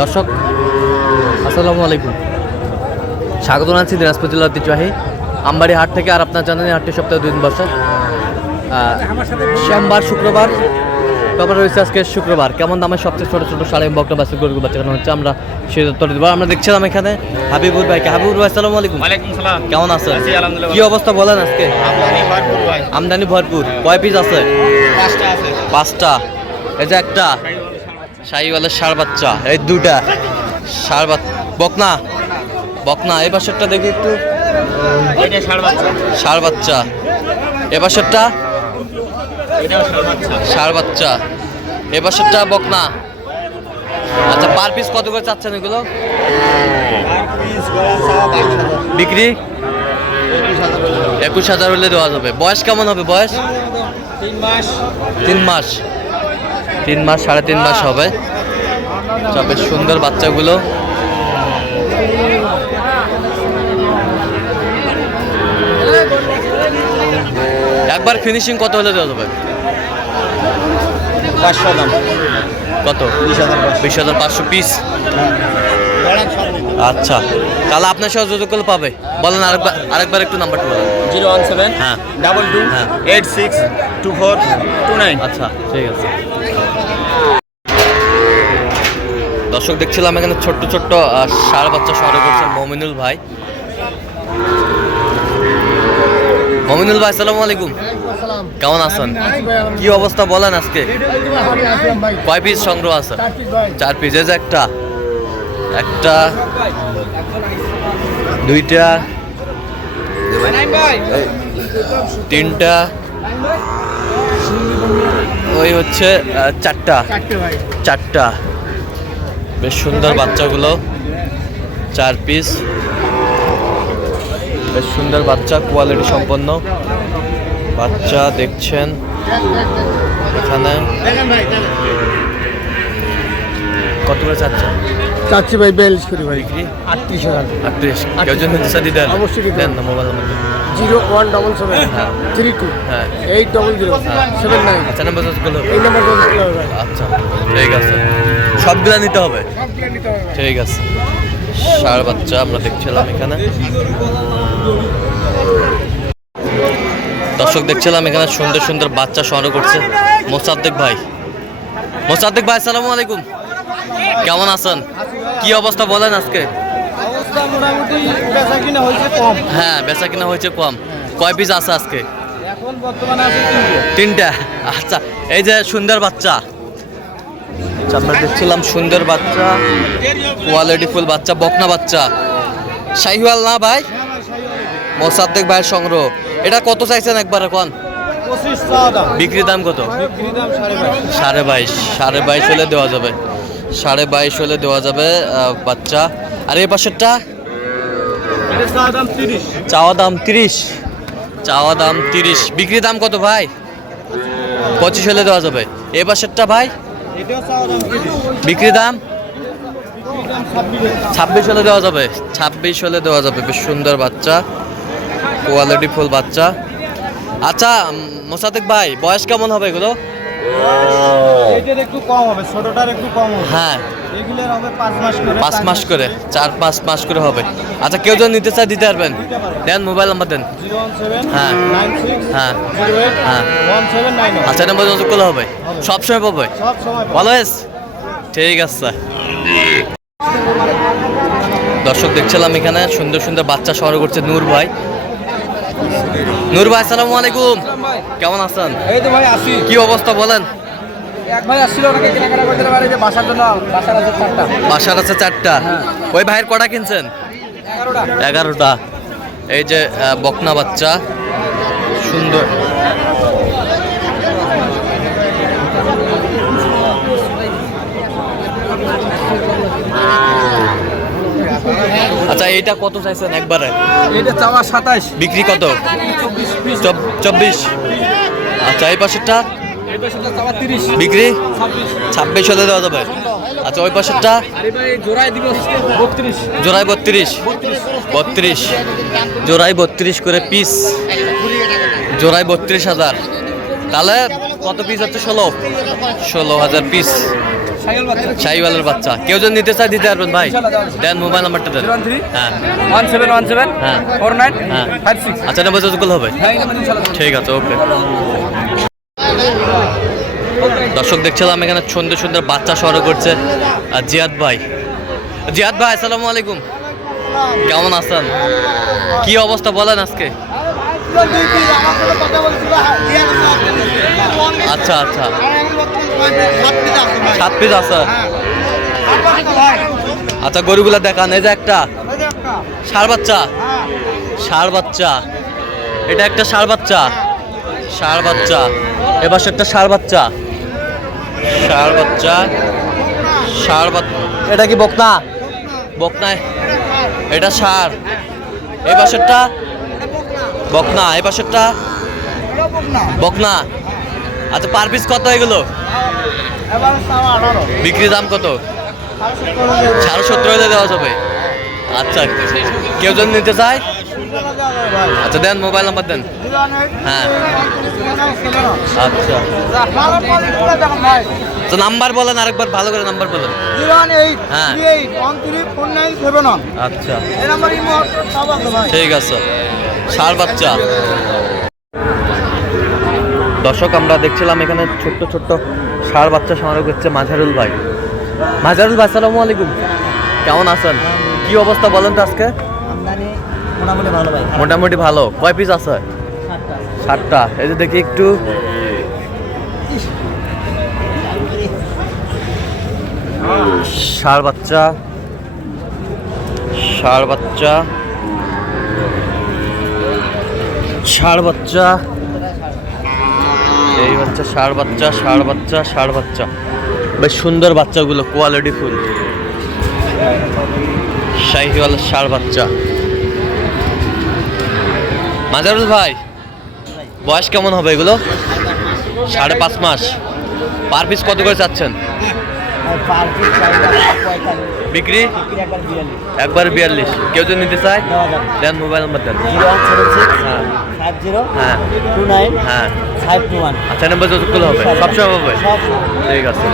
দর্শক আসসালামু আলাইকুম। স্বাগত জানাচ্ছি দিনাজপুর জেলার ঐতিহ্যবাহী আমবাড়ি হাট থেকে আর আপনার জানেন হাটটি সপ্তাহে দুই দিন বসে। সোমবার শুক্রবার তারপরে রয়েছে আজকে শুক্রবার। কেমন দামের সবচেয়ে ছোটো ছোটো সাড়ে বকটা বাসের গরু বাচ্চা কেন হচ্ছে আমরা সেই উত্তর দেবো। আমরা দেখছিলাম এখানে হাবিবুর ভাইকে। হাবিবুর ভাই আসসালামু আলাইকুম। কেমন আছেন? আছি, কি অবস্থা বলেন আজকে? আমদানি ভরপুর কয় পিস আছে? পাঁচটা এই যে একটা। শাহিওয়ালের ষাড় বাচ্চা। এই দুটা বাচ্চা। বকনা বকনা এই পাশেরটা দেখি একটু। ষাড় বাচ্চা। এ এটাও ষাড় বাচ্চা। এ পাশেরটা বকনা। আচ্ছা পার পিস কত করে চাচ্ছেন এগুলো? বিক্রি? একুশ হাজার হলে দেওয়া যাবে। বয়স কেমন হবে বয়স? তিন মাস। তিন মাস। তিন মাস সাড়ে তিন মাস হবে। বেশ সুন্দর বাচ্চাগুলো। একবার ফিনিশিং কত হলে দেওয়া যাবে? পাঁচশো দাম। কত? বিশ হাজার বিশ হাজার পাঁচশো পিস আচ্ছা। তাহলে আপনার সাথে যোগাযোগ করলে পাবে। বলেন আরেকবার আরেকবার একটু নাম্বারটা বলেন। জিরো ওয়ান সেভেন হ্যাঁ। ডাবল টু হ্যাঁ। Eight six two four two nine. আচ্ছা ঠিক আছে। দর্শক দেখছিলাম এখানে ছোট্ট ছোট্ট সার বাচ্চা শহরে করছেন মমিনুল ভাই। মমিনুল ভাই আসসালামু আলাইকুম। কেমন আছেন? কি অবস্থা বলেন আজকে? কয় পিস সংগ্রহ আছে? চার পিস এই যে একটা। একটা দুইটা তিনটা ওই হচ্ছে চারটা। চারটা। বেশ সুন্দর বাচ্চাগুলো, চার পিস বেশ সুন্দর বাচ্চা কোয়ালিটি সম্পন্ন। বাচ্চা দেখছেন এখানে। কত করে চাচ্ছেন? চাচ্ছি ভাই বিয়াল্লিশ করি ভাই। আটত্রিশ হাজার। আটত্রিশ। কেউ চায় অবশ্যই দিতে না mobile number zero one double seven হ্যাঁ। থ্রি টু হ্যাঁ। Eight double zero seven nine. আচ্ছা নাম্বার এই নাম্বার আচ্ছা ঠিক আছে। সবগুলা নিতে হবে? ঠিক আছে। ষাঁড় বাচ্চা আমরা দেখছিলাম এখানে। দর্শক দেখছিলাম এখানে সুন্দর সুন্দর বাচ্চা সংগ্রহ করছে মোসাদ্দেক ভাই। মোসাদ্দেক ভাই আসসালামু আলাইকুম। কেমন আছেন? কি অবস্থা বলেন আজকে? হ্যাঁ বেচা কিনা হয়েছে কম। কয় পিস আছে আজকে? তিনটে। আচ্ছা এই যে সুন্দর বাচ্চা। আচ্ছা, আমরা দেখছিলাম সুন্দর বাচ্চা কোয়ালিটি ফুল বাচ্চা বকনা বাচ্চা। শাহিওয়াল না ভাই? মোসাদ্দেক ভাইয়ের সংগ্রহ। এটা কত চাইছেন একবার এখন? বিক্রি দাম। কত? সাড়ে বাইশ সাড়ে বাইশ হলে দেওয়া যাবে। সাড়ে বাইশ হলে দেওয়া যাবে বাচ্চা। আর এই পাশেরটা? চাওয়া দাম তিরিশ। চাওয়া দাম তিরিশ। বিক্রি দাম কত ভাই? পঁচিশ হলে দেওয়া যাবে। এ পাশেরটা ভাই? বিক্রি দাম? ছাব্বিশ হলে দেওয়া যাবে। ছাব্বিশ হলে দেওয়া যাবে। বেশ সুন্দর বাচ্চা। কোয়ালিটি ফুল বাচ্চা। আচ্ছা উম, মোসাদ্দেক ভাই বয়স কেমন হবে এগুলো? এইটার একটু কম হবে ছোটটার একটু কম হবে। হ্যাঁ। এগুলোর হবে পাঁচ মাস করে পাঁচ মাস করে চার পাঁচ মাস করে হবে। আচ্ছা কেউ যদি নিতে চায় দিতে পারবেন। দেন মোবাইল নাম্বার দেন। হ্যাঁ। হ্যাঁ। হ্যাঁ। ওয়ান সেভেন নাইন আচ্ছা নাম্বার যোগাযোগ করলে হবে। সব সময় পাবে। সব সময়। অলওয়েজ ঠিক আছে। দর্শক দেখছিলাম এখানে সুন্দর সুন্দর বাচ্চা শহর করছে নূর ভাই। নূর ভাই আসসালামু আলাইকুম। কেমন আছেন? এই তো ভাই আসি কি অবস্থা বলেন? এক ভাই আসছিল ওনাকে কেনাকাটা করতে পারে যে বাসার জন্য বাসার আছে চারটা। বাসার আছে চারটা। ওই ভাইয়ের কটা কিনছেন? এগারোটা। এগারোটা। এই যে বকনা বাচ্চা। সুন্দর। এইটা কত চাইছেন একবারে? এটা চাওয়া সাতাইশ বিক্রি কত? চব্বিশ। আচ্ছা এই পাশেরটা? এটা বিক্রি? ছাব্বিশ। হলে দেওয়া যাবে। আচ্ছা ওই পাশেরটা? জোড়ায় বত্রিশ। বত্রিশ। জোড়ায় বত্রিশ করে পিস। জোড়ায় বত্রিশ হাজার। তাহলে কত পিস হচ্ছে ষোলো। ষোলো হাজার পিস শাহিওয়ালের বাচ্চা। কেউ যদি নিতে চায় দিতে পারবেন ভাই। দেন মোবাইল নাম্বারটা দেন। হ্যাঁ। ওয়ান সেভেন ওয়ান সেভেন হ্যাঁ। ফোর নাইন হ্যাঁ। ফাইভ সিক্স আচ্ছা নাম্বার হবে। হ্যাঁ ইনশাল্লাহ ঠিক আছে ওকে। দর্শক দেখছিলাম এখানে সুন্দর সুন্দর বাচ্চা সরো করছে আর জিয়াদ ভাই। জিয়াদ ভাই আসসালামু আলাইকুম। কেমন আছেন? কি অবস্থা বলেন আজকে? আচ্ছা আচ্ছা। সাত পিস আছে। আচ্ছা গরুগুলা দেখান। এই যে একটা। সার বাচ্চা। সার বাচ্চা। এটা একটা ষাড় বাচ্চা। ষাড় বাচ্চা। এবার একটা ষাড় বাচ্চা। সার বাচ্চা। বাচ্চা। এটা কি বকনা? বকনা এটা ষাড় এই পাশেরটা বকনা এই পাশেরটা? বকনা। আচ্ছা পার পিস কত এগুলো? বিক্রি দাম কত? সাড়ে সত্তর হাজার দেওয়া যাবে। আচ্ছা কেউ যদি নিতে চায়? আচ্ছা দেন, মোবাইল নাম্বার দেন। হ্যাঁ। আচ্ছা। তো নাম্বার বলেন আরেকবার ভালো করে নাম্বার বলেন। হ্যাঁ। আচ্ছা। ঠিক আছে। ষাড় বাচ্চা। দর্শক আমরা দেখছিলাম এখানে ছোট্ট ছোট্ট ষাড় বাচ্চা সংগ্রহ করছে মাঝারুল ভাই। মাঝারুল ভাই সালামু আলাইকুম। কেমন আছেন? কি অবস্থা বলেন তো আজকে? মোটামুটি ভালো মোটামুটি ভালো। কয় পিস আছে? ষাটটা এই যে দেখি একটু ষাড় বাচ্চা ষাড় বাচ্চা ষাড় বাচ্চা এই হচ্ছে ষাড় বাচ্চা ষাড় বাচ্চা ষাড় বাচ্চা বেশ সুন্দর বাচ্চাগুলো কোয়ালিটি ফুল। শাহিওয়ালা ষাড় বাচ্চা মাজারুল ভাই, বয়স কেমন হবে এগুলো? সাড়ে পাঁচ মাস। পার পিস কত করে চাচ্ছেন? বিক্রি? একবার বিয়াল্লিশ। কেউ যদি নিতে চায়? দেন মোবাইল নাম্বার দেন। হ্যাঁ। হ্যাঁ। হ্যাঁ। আচ্ছা নাম্বার যতগুলো হবে। সবসময় হবে। ঠিক আছে